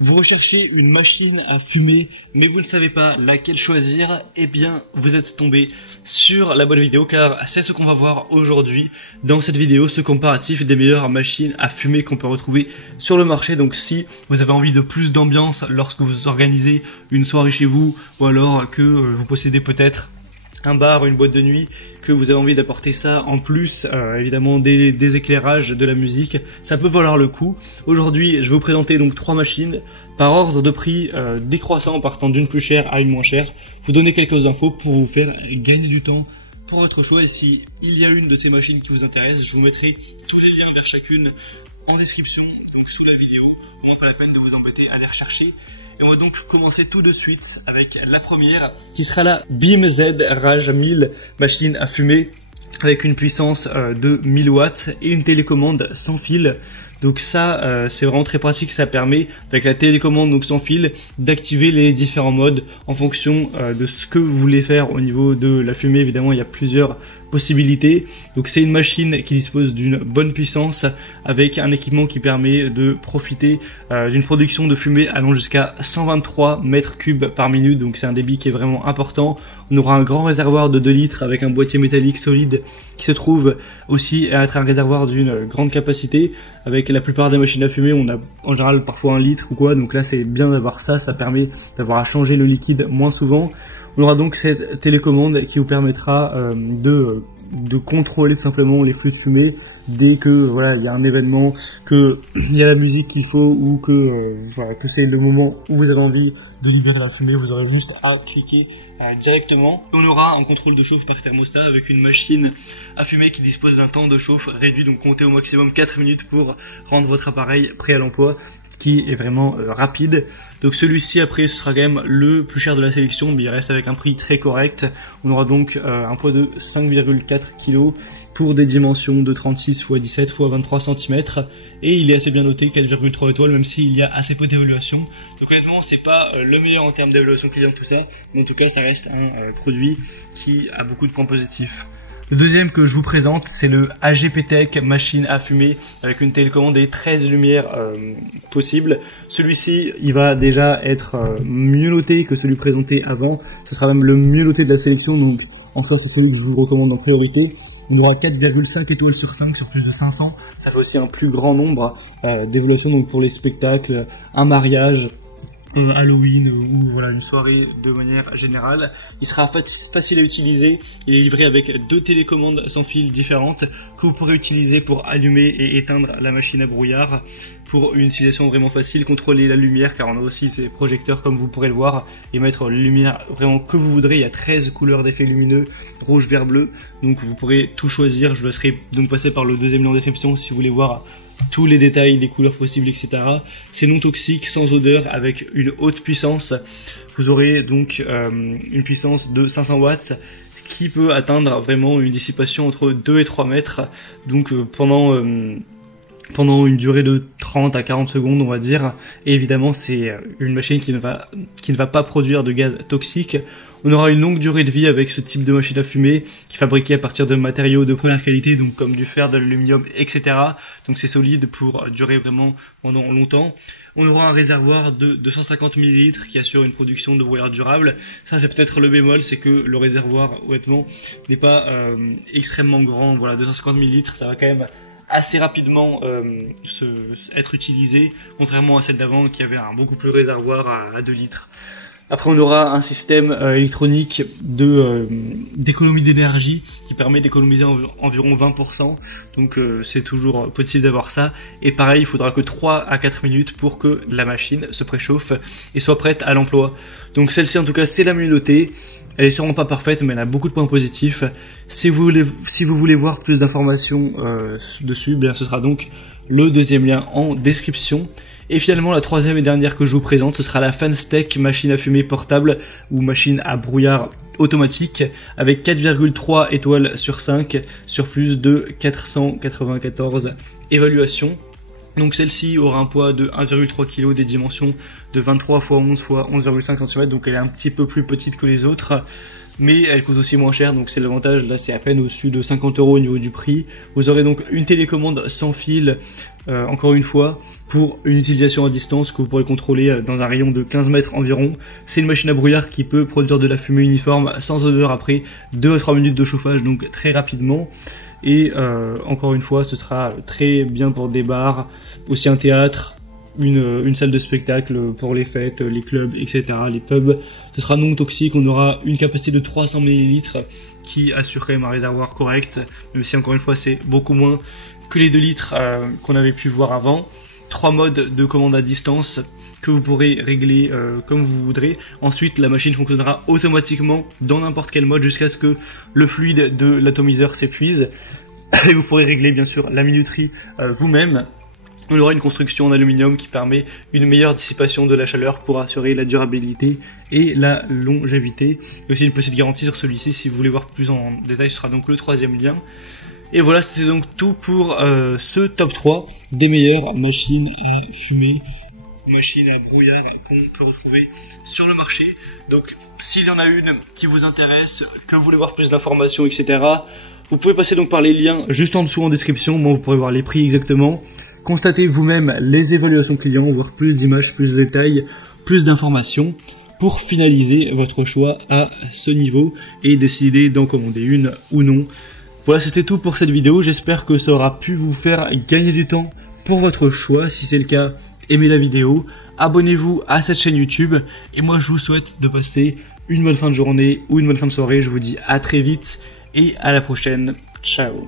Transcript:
Vous recherchez une machine à fumer, mais vous ne savez pas laquelle choisir, eh bien vous êtes tombé sur la bonne vidéo car c'est ce qu'on va voir aujourd'hui dans cette vidéo, ce comparatif des meilleures machines à fumer qu'on peut retrouver sur le marché. Donc si vous avez envie de plus d'ambiance lorsque vous organisez une soirée chez vous ou alors que vous possédez peut-être un bar, une boîte de nuit, que vous avez envie d'apporter ça en plus, évidemment des éclairages, de la musique, ça peut valoir le coup. Aujourd'hui, je vais vous présenter donc 3 machines par ordre de prix décroissant en partant d'une plus chère à une moins chère. Vous donner quelques infos pour vous faire gagner du temps pour votre choix. Et si il y a une de ces machines qui vous intéresse, je vous mettrai tous les liens vers chacune en description, donc sous la vidéo. Au moins pas la peine de vous embêter à les rechercher. Et on va donc commencer tout de suite avec la première qui sera la BIM-Z Rage 1000 machine à fumer avec une puissance de 1000 watts et une télécommande sans fil. Donc ça c'est vraiment très pratique, ça permet avec la télécommande donc sans fil d'activer les différents modes en fonction de ce que vous voulez faire au niveau de la fumée. Évidemment il y a plusieurs possibilités. Donc c'est une machine qui dispose d'une bonne puissance avec un équipement qui permet de profiter d'une production de fumée allant jusqu'à 123 mètres cubes par minute. Donc c'est un débit qui est vraiment important. On aura un grand réservoir de 2 litres avec un boîtier métallique solide qui se trouve aussi être un réservoir d'une grande capacité. Avec la plupart des machines à fumer, on a en général parfois 1 litre ou quoi. Donc là c'est bien d'avoir ça, ça permet d'avoir à changer le liquide moins souvent. On aura donc cette télécommande qui vous permettra de contrôler tout simplement les flux de fumée dès que voilà il y a un événement, que il y a la musique qu'il faut ou que voilà, que c'est le moment où vous avez envie de libérer la fumée. Vous aurez juste à cliquer directement. On aura un contrôle de chauffe par thermostat avec une machine à fumer qui dispose d'un temps de chauffe réduit, donc comptez au maximum 4 minutes pour rendre votre appareil prêt à l'emploi, qui est vraiment rapide. Donc celui-ci après ce sera quand même le plus cher de la sélection, mais il reste avec un prix très correct. On aura donc un poids de 5,4 kg pour des dimensions de 36 x 17 x 23 cm et il est assez bien noté, 4,3 étoiles, même s'il y a assez peu d'évaluation. Donc honnêtement c'est pas le meilleur en termes d'évaluation client tout ça, mais en tout cas ça reste un produit qui a beaucoup de points positifs. Le deuxième que je vous présente, c'est le AGPTech machine à fumer avec une télécommande et 13 lumières possibles. Celui-ci, il va déjà être mieux noté que celui présenté avant. Ce sera même le mieux noté de la sélection, donc en soi c'est celui que je vous recommande en priorité. On aura 4,5 étoiles sur 5 sur plus de 500. Ça fait aussi un plus grand nombre d'évaluations donc pour les spectacles, un mariage, Halloween ou voilà une soirée de manière générale. Il sera facile à utiliser. Il est livré avec 2 télécommandes sans fil différentes que vous pourrez utiliser pour allumer et éteindre la machine à brouillard. Pour une utilisation vraiment facile, contrôler la lumière car on a aussi ces projecteurs comme vous pourrez le voir et mettre la lumière vraiment que vous voudrez. Il y a 13 couleurs d'effets lumineux, rouge, vert, bleu, donc vous pourrez tout choisir. Je vous laisserai donc passer par le deuxième lien en description si vous voulez voir tous les détails des couleurs possibles, etc. C'est non toxique, sans odeur, avec une haute puissance. Vous aurez donc une puissance de 500 watts qui peut atteindre vraiment une dissipation entre 2 et 3 mètres. Donc pendant une durée de 30 à 40 secondes on va dire. Et évidemment c'est une machine qui ne va pas produire de gaz toxique. On aura une longue durée de vie avec ce type de machine à fumer qui est fabriquée à partir de matériaux de première qualité, donc comme du fer, de l'aluminium, etc. Donc c'est solide pour durer vraiment pendant longtemps. On aura un réservoir de 250 ml qui assure une production de brouillard durable. Ça c'est peut-être le bémol, c'est que le réservoir honnêtement n'est pas extrêmement grand. Voilà, 250 ml ça va quand même assez rapidement être utilisé, contrairement à celle d'avant qui avait un beaucoup plus réservoir à 2 litres. Après on aura un système électronique d'économie d'énergie qui permet d'économiser environ 20%, donc c'est toujours possible d'avoir ça. Et pareil, il faudra que 3 à 4 minutes pour que la machine se préchauffe et soit prête à l'emploi. Donc celle-ci en tout cas c'est la mieux notée. Elle est sûrement pas parfaite mais elle a beaucoup de points positifs. Si vous voulez voir plus d'informations dessus, bien ce sera donc le deuxième lien en description. Et finalement la troisième et dernière que je vous présente, ce sera la Fanstech machine à fumer portable ou machine à brouillard automatique avec 4,3 étoiles sur 5 sur plus de 494 évaluations. Donc celle-ci aura un poids de 1,3 kg, des dimensions de 23 x 11 x 11,5 cm, donc elle est un petit peu plus petite que les autres, mais elle coûte aussi moins cher, donc c'est l'avantage. Là c'est à peine au-dessus de 50 € au niveau du prix. Vous aurez donc une télécommande sans fil, encore une fois, pour une utilisation à distance que vous pourrez contrôler dans un rayon de 15 mètres environ. C'est une machine à brouillard qui peut produire de la fumée uniforme sans odeur après 2 à 3 minutes de chauffage, donc très rapidement. Et encore une fois, ce sera très bien pour des bars, aussi un théâtre, une salle de spectacle pour les fêtes, les clubs, etc., les pubs. Ce sera non toxique, on aura une capacité de 300 ml qui assure quand même un réservoir correct, même si encore une fois c'est beaucoup moins que les 2 litres qu'on avait pu voir avant. 3 modes de commande à distance que vous pourrez régler comme vous voudrez. Ensuite, la machine fonctionnera automatiquement dans n'importe quel mode jusqu'à ce que le fluide de l'atomiseur s'épuise. Et vous pourrez régler bien sûr la minuterie vous-même. On aura une construction en aluminium qui permet une meilleure dissipation de la chaleur pour assurer la durabilité et la longévité. Il y a aussi une petite garantie sur celui-ci si vous voulez voir plus en détail, ce sera donc le 3e lien. Et voilà, c'était donc tout pour ce top 3 des meilleures machines à fumer, machines à brouillard qu'on peut retrouver sur le marché. Donc s'il y en a une qui vous intéresse, que vous voulez voir plus d'informations, etc., vous pouvez passer donc par les liens juste en dessous en description. Bon, vous pourrez voir les prix exactement, constatez vous-même les évaluations clients, voir plus d'images, plus de détails, plus d'informations pour finaliser votre choix à ce niveau et décider d'en commander une ou non. Voilà, c'était tout pour cette vidéo. J'espère que ça aura pu vous faire gagner du temps pour votre choix. Si c'est le cas, aimez la vidéo, abonnez-vous à cette chaîne YouTube. Et moi, je vous souhaite de passer une bonne fin de journée ou une bonne fin de soirée. Je vous dis à très vite et à la prochaine. Ciao.